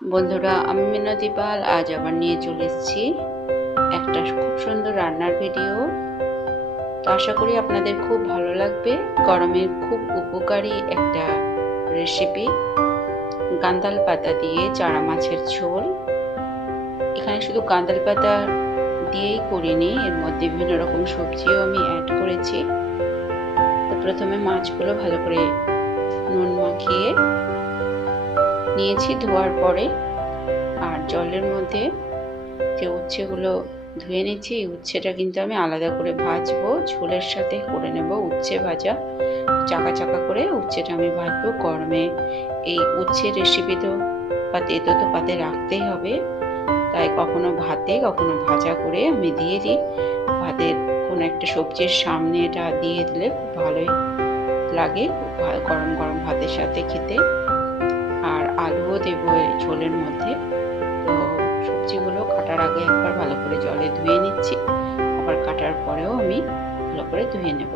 বন্ধুরা, আমি মিনতি পাল আজ আবার নিয়ে চলে এসেছি একটা খুব সুন্দর রান্নার ভিডিও। তো আশা করি আপনাদের খুব ভালো লাগবে। গরমের খুব উপকারী একটা রেসিপি, গান্দাল পাতা দিয়ে চারা মাছের ঝোল। এখানে শুধু গান্দাল পাতা দিয়েই করিনি, এর মধ্যে বিভিন্ন রকম সবজিও আমি অ্যাড করেছি। তো প্রথমে মাছগুলো ভালো করে নুন মাখিয়ে নিয়েছি ধোয়ার পরে, আর জলের মধ্যে যে উচ্ছেগুলো ধুয়ে নিচ্ছি, এই উচ্ছেটা কিন্তু আমি আলাদা করে ভাজবো, ঝোলের সাথে করে নেব উচ্ছে ভাজা। চাকা চাকা করে উচ্ছেটা আমি ভাজবো। গরমে এই উচ্ছে রেসিপি তো তো পাতে রাখতেই হবে, তাই কখনো ভাতে কখনো ভাজা করে আমি দিয়ে দিই। ভাতের কোনো একটা সবজির সামনে এটা দিয়ে দিলে খুব ভালোই লাগে গরম গরম ভাতের সাথে খেতে। আর আলুও দেবো এই ঝোলের মধ্যে। তো সবজিগুলো কাটার আগে একবার ভালো করে জলে ধুয়ে নিচ্ছি, আবার কাটার পরেও আমি ভালো করে ধুয়ে নেব।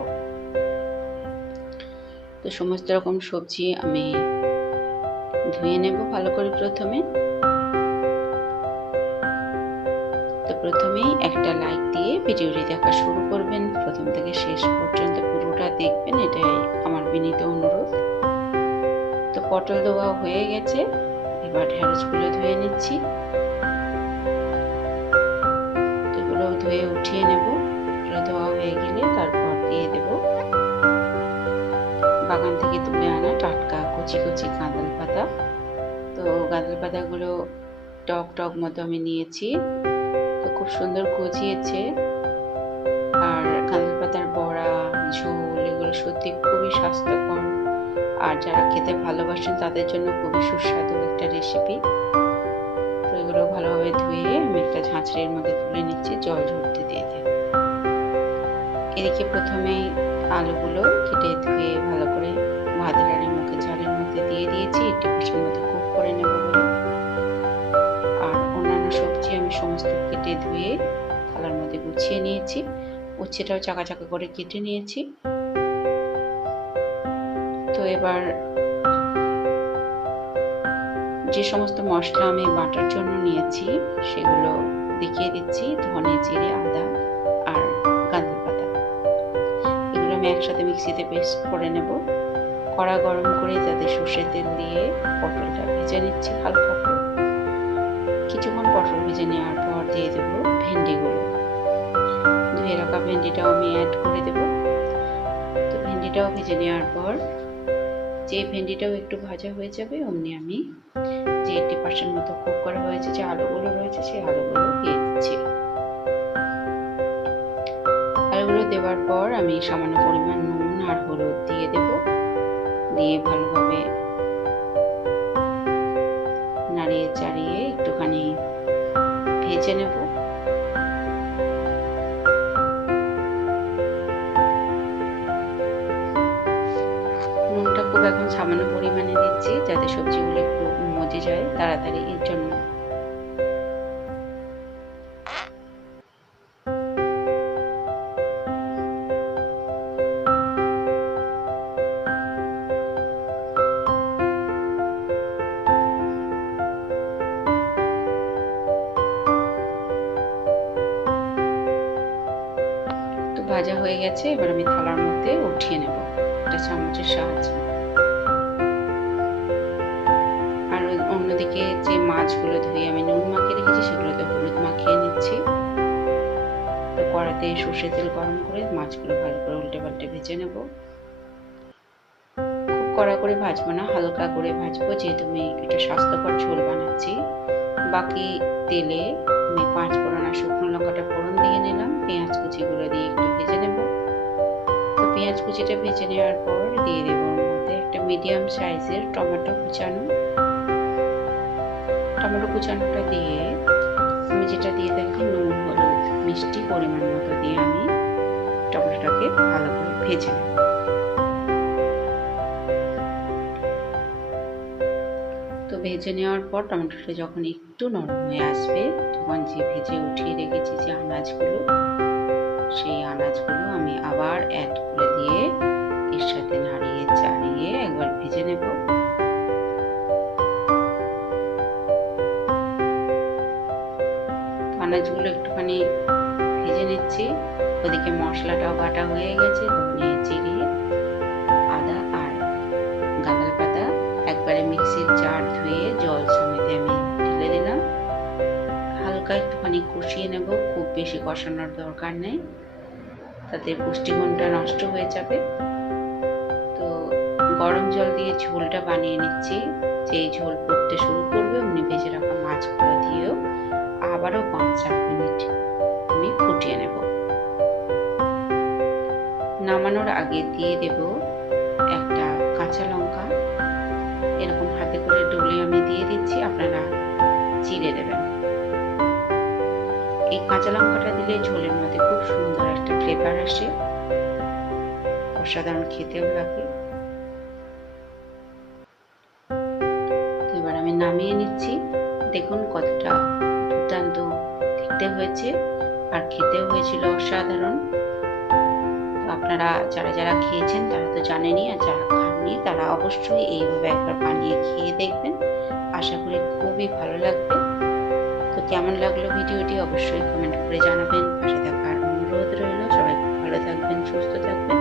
তো সমস্ত রকম সবজি আমি ধুয়ে নেব ভালো করে প্রথমে। তো প্রথমেই একটা লাইক দিয়ে ভিডিওটি দেখা শুরু করবেন, প্রথম থেকে শেষ পর্যন্ত পুরোটা দেখবেন, এটাই আমার বিনীত অনুরোধ। তো পটল ধোয়া হয়ে গেছে, এবার ঢেঁড়সগুলো ধুয়ে নিচ্ছি। এগুলো ধুয়ে উঠিয়ে নেব। ধোয়া হয়ে গেলে তারপর দিয়ে দেব বাগান থেকে তুলে আনা টাটকা কচি কচি গাঁদাল পাতা। তো গাঁদাল পাতাগুলো টক টক মতো আমি নিয়েছি, তো খুব সুন্দর গজিয়েছে। আর গাঁদাল পাতার বড়া, ঝোল এগুলো সত্যি খুবই স্বাস্থ্যকর, আর যারা খেতে ভালোবাসেন তাদের জন্য খুবই সুস্বাদু একটা রেসিপি। তো এগুলো ভালোভাবে ধুয়ে আমি একটা ঝাঁঝরির মধ্যে তুলে নিচ্ছি, জল ঝরতে দিয়ে দিই। এদিকে প্রথমে আলুগুলো কেটে ধুয়ে ভালো করে ভাতের হাঁড়ির মুখে চালের মধ্যে দিয়ে দিয়েছি, 80% মতো কুক করে নেব বলে। আর অন্যান্য সবজি আমি সমস্ত কেটে ধুয়ে থালার মধ্যে গুছিয়ে নিয়েছি। উচ্ছেটাও চাকা চাকা করে কেটে নিয়েছি। তো এবার যে সমস্ত মশলা আমি বাটার জন্য নিয়েছি সেগুলো দেখিয়ে দিচ্ছি। ধনে, জিরে, আদা আর গাঁদাল পাতা, এগুলো আমি একসাথে মিক্সিতে পেস্ট করে নেব। কড়া গরম করে তাতে সর্ষের তেল দিয়ে পটলটা ভেজে নিচ্ছি হালকা করে। কিছুক্ষণ পটল ভেজে নেওয়ার পর দিয়ে দেব ভেন্ডিগুলো। ধুয়ে রাখা ভেন্ডিটাও আমি অ্যাড করে দেব। তো ভেন্ডিটাও ভেজে নেওয়ার পর যে ভেন্ডিটাও একটু ভাজা হয়ে যাবে, অমনি আমি যে 80% মতো কুক করা হয়েছে যে আলুগুলো রয়েছে সেই আলুগুলো দিয়ে দিচ্ছি। আলুগুলো দেওয়ার পর আমি সামান্য পরিমাণ নুন আর হলুদ দিয়ে দেব, দিয়ে ভালোভাবে নাড়িয়ে চাড়িয়ে একটুখানি ভেজে নেব। নুনটা খুব এখন সামান্য পরিমাণে দিচ্ছি যাতে সবজিগুলো একটু মজে যায় তাড়াতাড়ি, এর জন্য। তো ভাজা হয়ে গেছে, এবার আমি থালার মধ্যে উঠিয়ে নেব একটা চামচের সাহায্যে। আর অন্যদিকে যে মাছগুলো ধুয়ে আমি নুন মাখিয়ে রেখেছি সেগুলোতে হলুদ মাখিয়ে নিচ্ছি। তো কড়াতে সর্ষের তেল গরম করে মাছগুলো ভালো করে উল্টে পাল্টে ভেজে নেব। খুব কড়া করে ভাজবো না, হালকা করে ভাজবো, যেহেতু আমি একটা স্বাস্থ্যকর ঝোল বানাচ্ছি। বাকি তেলে আমি 5 ফোড়ন আর শুকনো লঙ্কাটা ফোড়ন দিয়ে নিলাম, পেঁয়াজ কুচিগুলো দিয়ে একটু ভেজে নেব। তো পেঁয়াজ কুচিটা ভেজে নেওয়ার পর দিয়ে দেব ওর মধ্যে একটা মিডিয়াম সাইজের টমেটো কুচানোটা দিয়ে আমি যেটা দিয়ে থাকি নুন, হলুদ, মিষ্টি পরিমাণ মতো দিয়ে আমি টমেটোটাকে ভালো করে ভেজে নেব। তো ভেজে নেওয়ার পর টমেটোটা যখন একটু নরম হয়ে আসবে, তখন যে ভেজে উঠিয়ে রেখেছি যে আনাজগুলো, সেই আনাজগুলো আমি আবার অ্যাড করে দিয়ে এর সাথে নাড়িয়ে চাড়িয়ে একবার ভেজে নেব। আনাজগুলো একটুখানি ভেজে নিচ্ছি। ওদিকে মশলাটাও বাটা হয়ে গেছে। ধনে জিরে আদা আর গাঁদাল পাতা একবারে মিক্সির জার ধুয়ে জল সমেত আমি ঢেলে দিলাম। হালকা একটুখানি কষিয়ে নেব, খুব বেশি কষানোর দরকার নেই, তাতে পুষ্টিগুণটা নষ্ট হয়ে যাবে। তো গরম জল দিয়ে ঝোলটা বানিয়ে নিচ্ছি। যেই ঝোল ফুটতে শুরু করবে অমনি ভেজে রাখা মাছগুলো দিয়েও আবারও 5-7 মিনিট আমি ফুটিয়ে নেব। নামানোর আগে দিয়ে দেব একটা কাঁচা লঙ্কা, এরকম হাতে করে ডলে আমি দিয়ে দিচ্ছি, আপনারা চিড়ে দেবেন। এই কাঁচা লঙ্কাটা দিলে ঝোলের মধ্যে খুব সুন্দর একটা ফ্লেভার আসে, অসাধারণ খেতেও লাগে। তো এবার আমি নামিয়ে নিচ্ছি। দেখুন কতটা দুর্দান্ত দেখতে হয়েছে, আর খেতেও হয়েছিল অসাধারণ। তো আপনারা যারা যারা খেয়েছেন তারা তো জানেনই, আর যারা খাননি তারা অবশ্যই এইভাবে একবার বানিয়ে খেয়ে দেখবেন। আশা করি খুবই ভালো লাগবে। তো কেমন লাগলো ভিডিওটি অবশ্যই কমেন্ট করে জানাবেন। পাশে থাকার অনুরোধ রইল। সবাই ভালো থাকবেন, সুস্থ থাকবেন।